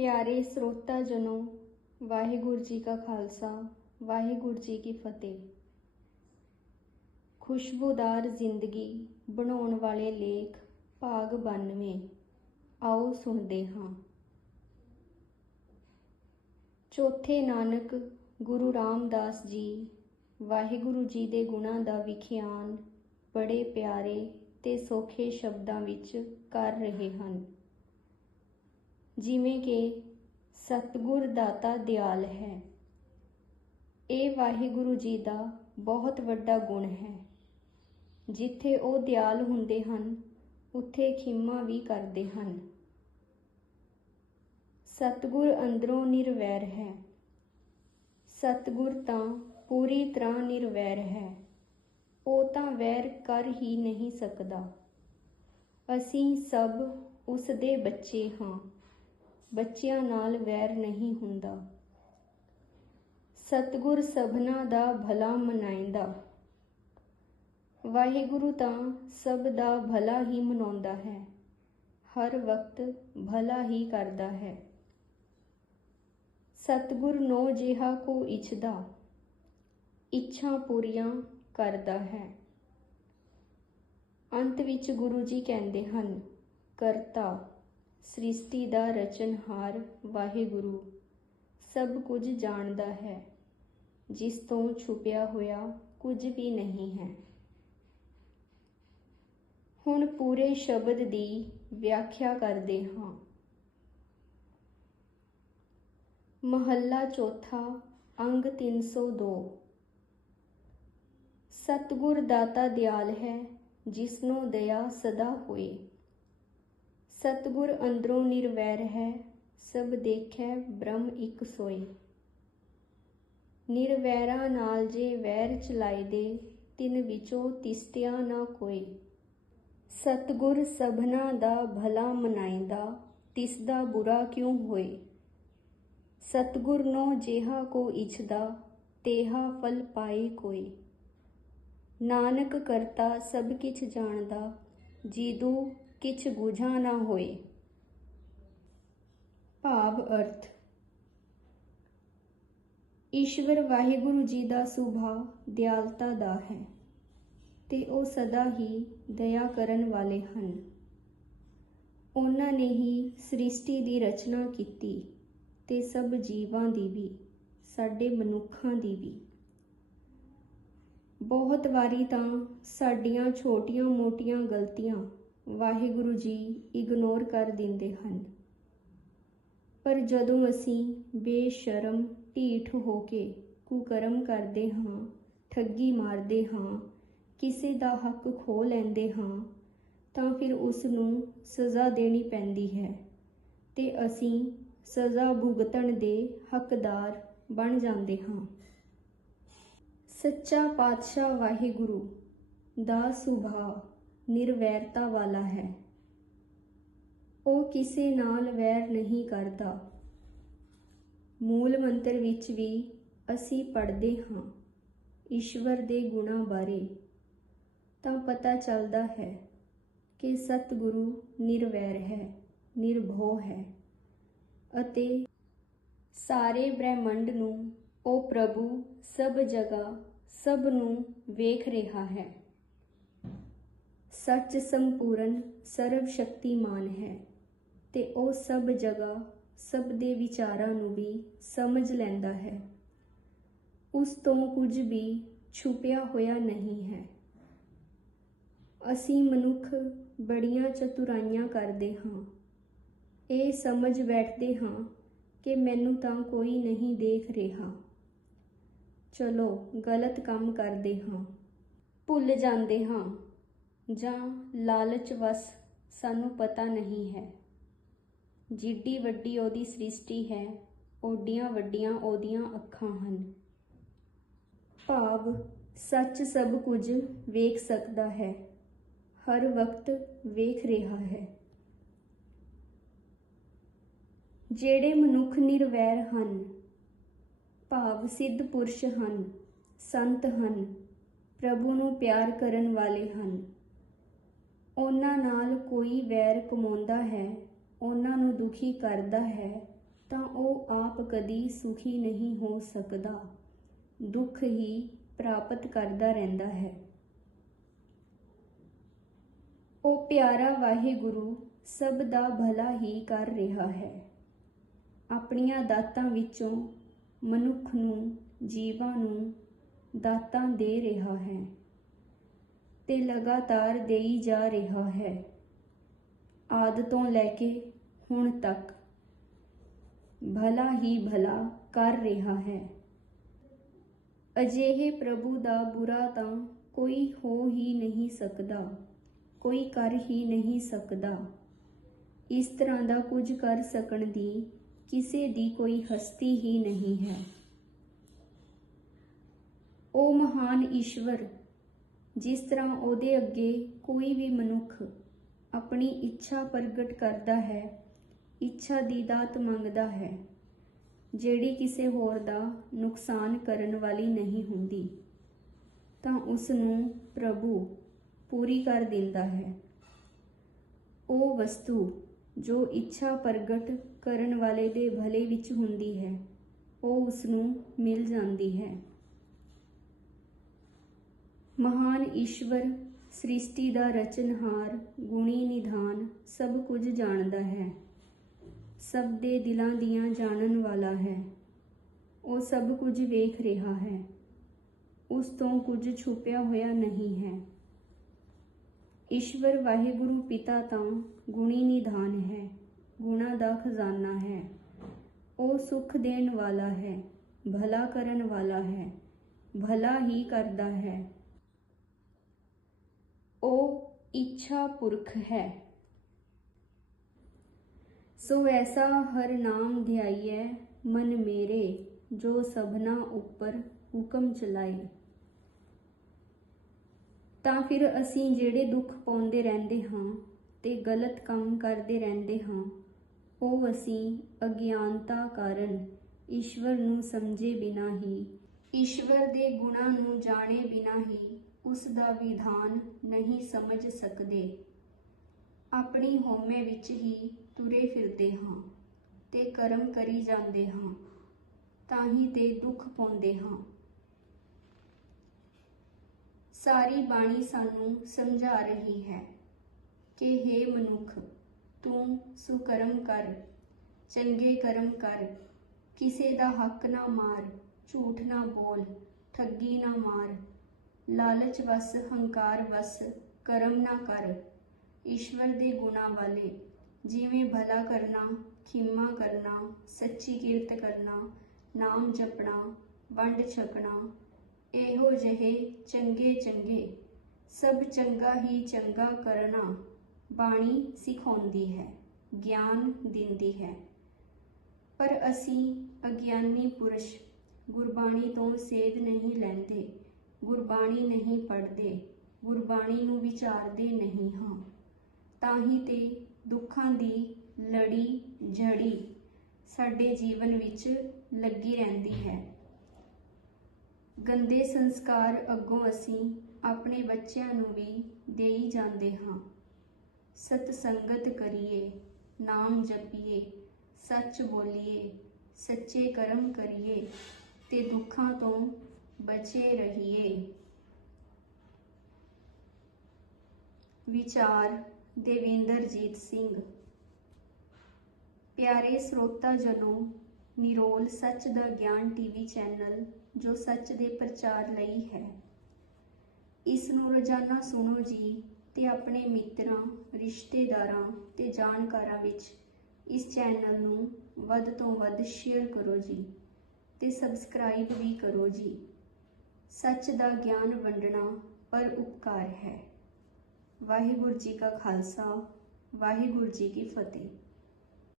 ਪਿਆਰੇ ਸਰੋਤਾ ਜਨੋ, ਵਾਹਿਗੁਰੂ ਜੀ ਕਾ ਖਾਲਸਾ, ਵਾਹਿਗੁਰੂ ਜੀ ਕੀ ਫਤਿਹ। ਖੁਸ਼ਬੂਦਾਰ ਜ਼ਿੰਦਗੀ ਬਣਾਉਣ ਵਾਲੇ ਲੇਖ ਭਾਗ 92 ਆਓ ਸੁਣਦੇ ਹਾਂ। ਚੌਥੇ ਨਾਨਕ ਗੁਰੂ ਰਾਮਦਾਸ ਜੀ, ਵਾਹਿਗੁਰੂ ਜੀ ਦੇ ਗੁਣਾਂ ਦਾ ਵਿਖਿਆਨ ਬੜੇ ਪਿਆਰੇ ਤੇ ਸੌਖੇ ਸ਼ਬਦਾਂ ਵਿੱਚ ਕਰ ਰਹੇ ਹਨ। ਜਿਵੇਂ ਕਿ ਸਤਿਗੁਰ ਦਾਤਾ ਦਿਆਲ ਹੈ। ਇਹ ਵਾਹਿਗੁਰੂ ਜੀ ਦਾ ਬਹੁਤ ਵੱਡਾ ਗੁਣ ਹੈ। ਜਿੱਥੇ ਉਹ ਦਿਆਲ ਹੁੰਦੇ ਹਨ, ਉੱਥੇ ਖਿਮਾ ਵੀ ਕਰਦੇ ਹਨ। ਸਤਿਗੁਰ ਅੰਦਰੋਂ ਨਿਰਵੈਰ ਹੈ। ਸਤਿਗੁਰ ਤਾਂ ਪੂਰੀ ਤਰ੍ਹਾਂ ਨਿਰਵੈਰ ਹੈ। ਉਹ ਤਾਂ ਵੈਰ ਕਰ ਹੀ ਨਹੀਂ ਸਕਦਾ। ਅਸੀਂ ਸਭ ਉਸ ਦੇ ਬੱਚੇ ਹਾਂ। ਬੱਚਿਆਂ ਨਾਲ ਵੈਰ ਨਹੀਂ ਹੁੰਦਾ। ਸਤਿਗੁਰ ਸਭਨਾ ਦਾ ਭਲਾ ਮਨਾਇਂਦਾ। ਵਾਹਿਗੁਰੂ ਤਾਂ ਸਭ ਦਾ ਭਲਾ ਹੀ ਮਨਾਉਂਦਾ ਹੈ। ਹਰ ਵਕਤ ਭਲਾ ਹੀ ਕਰਦਾ ਹੈ। ਸਤਿਗੁਰ ਨੋ ਜਿਹਾ ਕੋ ਇਛਦਾ। ਇੱਛਾ ਪੂਰੀਆਂ ਕਰਦਾ ਹੈ। ਅੰਤ ਵਿੱਚ ਗੁਰੂ ਜੀ ਕਹਿੰਦੇ ਹਨ, ਕਰਤਾ। ਸ੍ਰਿਸ਼ਟੀ ਦਾ ਰਚਨਹਾਰ ਵਾਹਿਗੁਰੂ, ਸਭ ਕੁਝ ਜਾਣਦਾ ਹੈ। ਜਿਸ ਤੋਂ ਛੁਪਿਆ ਹੋਇਆ ਕੁਝ ਵੀ ਨਹੀਂ ਹੈ। ਹੁਣ ਪੂਰੇ ਸ਼ਬਦ ਦੀ ਵਿਆਖਿਆ ਕਰਦੇ ਹਾਂ। ਮਹੱਲਾ ਚੌਥਾ, ਅੰਗ 302 ਸਤਿਗੁਰ ਦਾਤਾ ਦਿਆਲ ਹੈ ਜਿਸ ਨੂੰ ਦਇਆ ਸਦਾ ਹੋਏ। ਸਤਿਗੁਰ ਅੰਦਰੋਂ ਨਿਰਵੈਰ ਹੈ, ਸਭ ਦੇਖੈ ਬ੍ਰਹਮ ਇਕ ਸੋਈ। ਨਿਰਵੈਰਾ ਨਾਲ ਜੇ ਵੈਰ ਚਲਾਈ ਦੇ, ਤਿਨ ਵਿਚੋਂ ਤਿਸਤਿਆ ਨਾ ਕੋਈ। ਸਤਿਗੁਰ ਸਭਨਾ ਦਾ ਭਲਾ ਮਨਾਇਂਦਾ ਤਿਸ ਦਾ ਬੁਰਾ ਕਿਉ ਹੋਏ? ਸਤਿਗੁਰ ਨੋ ਜਿਹਾ ਕੋ ਇਛਦਾ, ਤੇਹਾ ਫਲ ਪਾਏ ਕੋਈ। ਨਾਨਕ ਕਰਤਾ ਸਭ ਕਿਛ ਜਾਣਦਾ, ਜੀਦੂ ਕਿਛ ਬੁਝਾ ਨਾ ਹੋਏ। ਭਾਵ ਅਰਥ। ਈਸ਼ਵਰ ਵਾਹਿਗੁਰੂ ਜੀ ਦਾ ਸੁਭਾਅ ਦਿਆਲਤਾ ਦਾ ਹੈ ਤੇ ਉਹ ਸਦਾ ਹੀ ਦਇਆ ਕਰਨ ਵਾਲੇ ਹਨ। ਉਹਨਾਂ ਨੇ ਹੀ ਸ੍ਰਿਸ਼ਟੀ ਦੀ ਰਚਨਾ ਕੀਤੀ ਤੇ ਸਭ ਜੀਵਾਂ ਦੀ ਵੀ, ਸਾਡੇ ਮਨੁੱਖਾਂ ਦੀ ਵੀ। ਬਹੁਤ ਵਾਰੀ ਤਾਂ ਸਾਡੀਆਂ ਛੋਟੀਆਂ-ਮੋਟੀਆਂ ਗਲਤੀਆਂ ਵਾਹਿਗੁਰੂ ਜੀ ਇਗਨੋਰ ਕਰ ਦਿੰਦੇ ਹਨ। ਪਰ ਜਦੋਂ ਅਸੀਂ ਬੇਸ਼ਰਮ ਢੀਠ ਹੋ ਕੇ ਕੁਕਰਮ ਕਰਦੇ ਹਾਂ, ਠੱਗੀ ਮਾਰਦੇ ਹਾਂ, ਕਿਸੇ ਦਾ ਹੱਕ ਖੋ ਲੈਂਦੇ ਹਾਂ, ਤਾਂ ਫਿਰ ਉਸ ਨੂੰ ਸਜ਼ਾ ਦੇਣੀ ਪੈਂਦੀ ਹੈ ਤੇ ਅਸੀਂ ਸਜ਼ਾ ਭੁਗਤਣ ਦੇ ਹੱਕਦਾਰ ਬਣ ਜਾਂਦੇ ਹਾਂ। ਸੱਚਾ ਪਾਤਸ਼ਾਹ ਵਾਹਿਗੁਰੂ ਦਾ ਸੁਭਾਅ ਨਿਰਵੈਰਤਾ ਵਾਲਾ ਹੈ। ਉਹ ਕਿਸੇ ਨਾਲ ਵੈਰ ਨਹੀਂ ਕਰਦਾ। ਮੂਲ ਮੰਤਰ ਵਿੱਚ ਵੀ ਅਸੀਂ ਪੜ੍ਹਦੇ ਹਾਂ, ਈਸ਼ਵਰ ਦੇ ਗੁਣਾਂ ਬਾਰੇ। ਤਾਂ ਪਤਾ ਚੱਲਦਾ ਹੈ ਕਿ ਸਤਿਗੁਰੂ ਨਿਰਵੈਰ ਹੈ, ਨਿਰਭਉ ਹੈ ਅਤੇ ਸਾਰੇ ਬ੍ਰਹਿਮੰਡ ਨੂੰ ਉਹ ਪ੍ਰਭੂ ਸਭ ਜਗ੍ਹਾ ਸਭ ਨੂੰ ਵੇਖ ਰਿਹਾ ਹੈ। ਸੱਚ ਸੰਪੂਰਨ ਸਰਵ ਸ਼ਕਤੀਮਾਨ ਹੈ ਤੇ ਉਹ ਸਭ ਜਗ੍ਹਾ, ਸਭ ਦੇ ਵਿਚਾਰਾਂ ਨੂੰ ਵੀ ਸਮਝ ਲੈਂਦਾ ਹੈ। ਉਸ ਤੋਂ ਕੁਝ ਵੀ ਛੁਪਿਆ ਹੋਇਆ ਨਹੀਂ ਹੈ। ਅਸੀਂ ਮਨੁੱਖ ਬੜੀਆਂ ਚਤੁਰਾਈਆਂ ਕਰਦੇ ਹਾਂ। ਇਹ ਸਮਝ ਬੈਠਦੇ ਹਾਂ ਕਿ ਮੈਨੂੰ ਤਾਂ ਕੋਈ ਨਹੀਂ ਦੇਖ ਰਿਹਾ। ਚਲੋ, ਗਲਤ ਕੰਮ ਕਰਦੇ ਹਾਂ। ਭੁੱਲ ਜਾਂਦੇ ਹਾਂ। ਜਾਂ ਲਾਲਚ ਵਸ ਸਾਨੂੰ ਪਤਾ ਨਹੀਂ ਹੈ। ਜਿੱਡੀ ਵੱਡੀ ਉਹਦੀ ਸ੍ਰਿਸ਼ਟੀ ਹੈ, ਓਡੀਆਂ ਵੱਡੀਆਂ ਉਹਦੀਆਂ ਅੱਖਾਂ ਹਨ। ਭਾਵ ਸੱਚ ਸਭ ਕੁਝ ਵੇਖ ਸਕਦਾ ਹੈ, ਹਰ ਵਕਤ ਵੇਖ ਰਿਹਾ ਹੈ। ਜਿਹੜੇ ਮਨੁੱਖ ਨਿਰਵੈਰ ਹਨ, ਭਾਵ ਸਿੱਧ ਪੁਰਸ਼ ਹਨ, ਸੰਤ ਹਨ, ਪ੍ਰਭੂ ਨੂੰ ਪਿਆਰ ਕਰਨ ਵਾਲੇ ਹਨ। ਉਹਨਾਂ ਨਾਲ ਕੋਈ ਵੈਰ ਕਮਾਉਂਦਾ ਹੈ, ਉਹਨਾਂ ਨੂੰ ਦੁਖੀ ਕਰਦਾ ਹੈ, ਤਾਂ ਉਹ ਆਪ ਕਦੀ ਸੁਖੀ ਨਹੀਂ ਹੋ ਸਕਦਾ। ਦੁੱਖ ਹੀ ਪ੍ਰਾਪਤ ਕਰਦਾ ਰਹਿੰਦਾ ਹੈ। ਉਹ ਪਿਆਰਾ ਵਾਹਿਗੁਰੂ ਸਭ ਦਾ ਭਲਾ ਹੀ ਕਰ ਰਿਹਾ ਹੈ। ਆਪਣੀਆਂ ਦਾਤਾਂ ਵਿੱਚੋਂ ਮਨੁੱਖ ਨੂੰ, ਜੀਵਾਂ ਨੂੰ ਦਾਤਾਂ ਦੇ ਰਿਹਾ ਹੈ। ਤੇ ਲਗਾਤਾਰ ਦੇਈ ਜਾ ਰਿਹਾ ਹੈ। ਆਦ ਤੋਂ ਲੈ ਕੇ ਹੁਣ ਤੱਕ ਭਲਾ ਹੀ ਭਲਾ ਕਰ ਰਿਹਾ ਹੈ। ਅਜਿਹੇ ਪ੍ਰਭੂ ਦਾ ਬੁਰਾ ਤਾਂ ਕੋਈ ਹੋ ਹੀ ਨਹੀਂ ਸਕਦਾ, ਕੋਈ ਕਰ ਹੀ ਨਹੀਂ ਸਕਦਾ। ਇਸ ਤਰ੍ਹਾਂ ਦਾ ਕੁਝ ਕਰ ਸਕਣ ਦੀ ਕਿਸੇ ਦੀ ਕੋਈ ਹਸਤੀ ਹੀ ਨਹੀਂ ਹੈ। ਉਹ ਮਹਾਨ ਈਸ਼ਵਰ ਜਿਸ ਤਰ੍ਹਾਂ ਉਹਦੇ ਅੱਗੇ ਕੋਈ ਵੀ ਮਨੁੱਖ ਆਪਣੀ ਇੱਛਾ ਪ੍ਰਗਟ ਕਰਦਾ ਹੈ, ਇੱਛਾ ਦੀ ਦਾਤ ਮੰਗਦਾ ਹੈ, ਜਿਹੜੀ ਕਿਸੇ ਹੋਰ ਦਾ ਨੁਕਸਾਨ ਕਰਨ ਵਾਲੀ ਨਹੀਂ ਹੁੰਦੀ, ਤਾਂ ਉਸ ਨੂੰ ਪ੍ਰਭੂ ਪੂਰੀ ਕਰ ਦਿੰਦਾ ਹੈ। ਉਹ ਵਸਤੂ ਜੋ ਇੱਛਾ ਪ੍ਰਗਟ ਕਰਨ ਵਾਲੇ ਦੇ ਭਲੇ ਵਿੱਚ ਹੁੰਦੀ ਹੈ, ਉਹ ਉਸ ਨੂੰ ਮਿਲ ਜਾਂਦੀ ਹੈ। ਮਹਾਨ ਈਸ਼ਵਰ, ਸ੍ਰਿਸ਼ਟੀ ਦਾ ਰਚਨਹਾਰ, ਗੁਣੀ ਨਿਧਾਨ, ਸਭ ਕੁਝ ਜਾਣਦਾ ਹੈ। ਸਭ ਦੇ ਦਿਲਾਂ ਦੀਆਂ ਜਾਣਨ ਵਾਲਾ ਹੈ। ਉਹ ਸਭ ਕੁਝ ਵੇਖ ਰਿਹਾ ਹੈ। ਉਸ ਤੋਂ ਕੁਝ ਛੁਪਿਆ ਹੋਇਆ ਨਹੀਂ ਹੈ। ਈਸ਼ਵਰ ਵਾਹਿਗੁਰੂ ਪਿਤਾ ਤਾਂ ਗੁਣੀ ਨਿਧਾਨ ਹੈ, ਗੁਣਾ ਦਾ ਖਜ਼ਾਨਾ ਹੈ। ਉਹ ਸੁਖ ਦੇਣ ਵਾਲਾ ਹੈ, ਭਲਾ ਕਰਨ ਵਾਲਾ ਹੈ, ਭਲਾ ਹੀ ਕਰਦਾ ਹੈ। ਉਹ ਇੱਛਾ ਪੁਰਖ ਹੈ। ਸੋ ਐਸਾ ਹਰ ਨਾਮ ਧਿਆਈਐ, ਮਨ ਮੇਰੇ, ਜੋ ਸਭਨਾ ਉੱਪਰ ਹੁਕਮ ਚਲਾਏ। ਤਾਂ ਫਿਰ ਅਸੀਂ ਜਿਹੜੇ ਦੁੱਖ ਪਾਉਂਦੇ ਰਹਿੰਦੇ ਹਾਂ ਤੇ ਗਲਤ ਕੰਮ ਕਰਦੇ ਰਹਿੰਦੇ ਹਾਂ, ਉਹ ਅਸੀਂ ਅਗਿਆਨਤਾ ਕਾਰਨ ਈਸ਼ਵਰ ਨੂੰ ਸਮਝੇ ਬਿਨਾ ਹੀ, ਈਸ਼ਵਰ ਦੇ ਗੁਣਾਂ ਨੂੰ ਜਾਣੇ ਬਿਨਾ ਹੀ ਉਸ ਦਾ ਵਿਧਾਨ ਨਹੀਂ ਸਮਝ ਸਕਦੇ। ਆਪਣੀ ਹੋਮੇ ਵਿੱਚ ਹੀ ਤੁਰੇ ਫਿਰਦੇ ਹਾਂ ਤੇ ਕਰਮ ਕਰੀ ਜਾਂਦੇ ਹਾਂ, ਤਾਂ ਹੀ ਤੇ ਦੁੱਖ ਪਾਉਂਦੇ ਹਾਂ। ਸਾਰੀ ਬਾਣੀ ਸਾਨੂੰ ਸਮਝਾ ਰਹੀ ਹੈ ਕਿ हे ਮਨੁੱਖ, ਤੂੰ ਸੁਕਰਮ ਕਰ, ਚੰਗੇ ਕਰਮ ਕਰ, ਕਿਸੇ ਦਾ ਹੱਕ ਨਾ ਮਾਰ, ਝੂਠ ਨਾ ਬੋਲ, ਠੱਗੀ ਨਾ ਮਾਰ ਲਾਲਚ ਵਸ, ਹੰਕਾਰ ਵਸ, ਕਰਮ ਨਾ ਕਰ। ਈਸ਼ਵਰ ਦੇ ਗੁਣਾ ਵਾਲੇ, ਜਿਵੇਂ ਭਲਾ ਕਰਨਾ, ਖਿਮਾ ਕਰਨਾ, ਸੱਚੀ ਕੀਰਤ ਕਰਨਾ, ਨਾਮ ਜਪਣਾ, ਵੰਡ ਛਕਣਾ, ਇਹੋ ਜਿਹੇ ਚੰਗੇ ਚੰਗੇ, ਸਭ ਚੰਗਾ ਹੀ ਚੰਗਾ ਕਰਨਾ ਬਾਣੀ ਸਿਖਾਉਂਦੀ ਹੈ, ਗਿਆਨ ਦਿੰਦੀ ਹੈ। ਪਰ ਅਸੀਂ ਅਗਿਆਨੀ ਪੁਰਸ਼ ਗੁਰਬਾਣੀ ਤੋਂ ਸੇਧ ਨਹੀਂ ਲੈਂਦੇ। ਗੁਰਬਾਣੀ ਨਹੀਂ ਪੜ੍ਹਦੇ, ਗੁਰਬਾਣੀ ਨੂੰ ਵਿਚਾਰਦੇ ਨਹੀਂ ਹਾਂ। ਤਾਂ ਹੀ ਤੇ ਦੁੱਖਾਂ ਦੀ ਲੜੀ ਝੜੀ ਸਾਡੇ ਜੀਵਨ ਵਿੱਚ ਲੱਗੀ ਰਹਿੰਦੀ ਹੈ। ਗੰਦੇ ਸੰਸਕਾਰ ਅੱਗੋਂ ਅਸੀਂ ਆਪਣੇ ਬੱਚਿਆਂ ਨੂੰ ਵੀ ਦੇਈ ਜਾਂਦੇ ਹਾਂ। ਸਤ ਸੰਗਤ ਕਰੀਏ, ਨਾਮ ਜਪੀਏ, ਸੱਚ ਬੋਲੀਏ, ਸੱਚੇ ਕਰਮ ਕਰੀਏ ਤੇ ਦੁੱਖਾਂ ਤੋਂ ਬਚੇ ਰਹੀਏ। ਵਿਚਾਰ ਦੇਵਿੰਦਰਜੀਤ ਸਿੰਘ। ਪਿਆਰੇ ਸਰੋਤਾ ਜਨੋ ਨਿਰੋਲ ਸੱਚ ਦਾ ਗਿਆਨ ਟੀਵੀ ਚੈਨਲ ਜੋ ਸੱਚ ਦੇ ਪ੍ਰਚਾਰ ਲਈ ਹੈ। ਇਸ ਨੂੰ ਰੋਜ਼ਾਨਾ ਸੁਣੋ ਜੀ ਤੇ ਆਪਣੇ ਮਿੱਤਰਾਂ, ਰਿਸ਼ਤੇਦਾਰਾਂ ਤੇ ਜਾਣਕਾਰਾਂ ਵਿੱਚ ਇਸ ਚੈਨਲ ਨੂੰ ਵੱਧ ਤੋਂ ਵੱਧ ਸ਼ੇਅਰ ਕਰੋ ਜੀ ਤੇ ਸਬਸਕ੍ਰਾਈਬ ਵੀ ਕਰੋ ਜੀ। ਸੱਚ ਦਾ ਗਿਆਨ ਵੰਡਣਾ ਪਰ ਉਪਕਾਰ ਹੈ। ਵਾਹਿਗੁਰੂ ਜੀ ਕਾ ਖਾਲਸਾ, ਵਾਹਿਗੁਰੂ ਜੀ ਕੀ ਫਤਿਹ।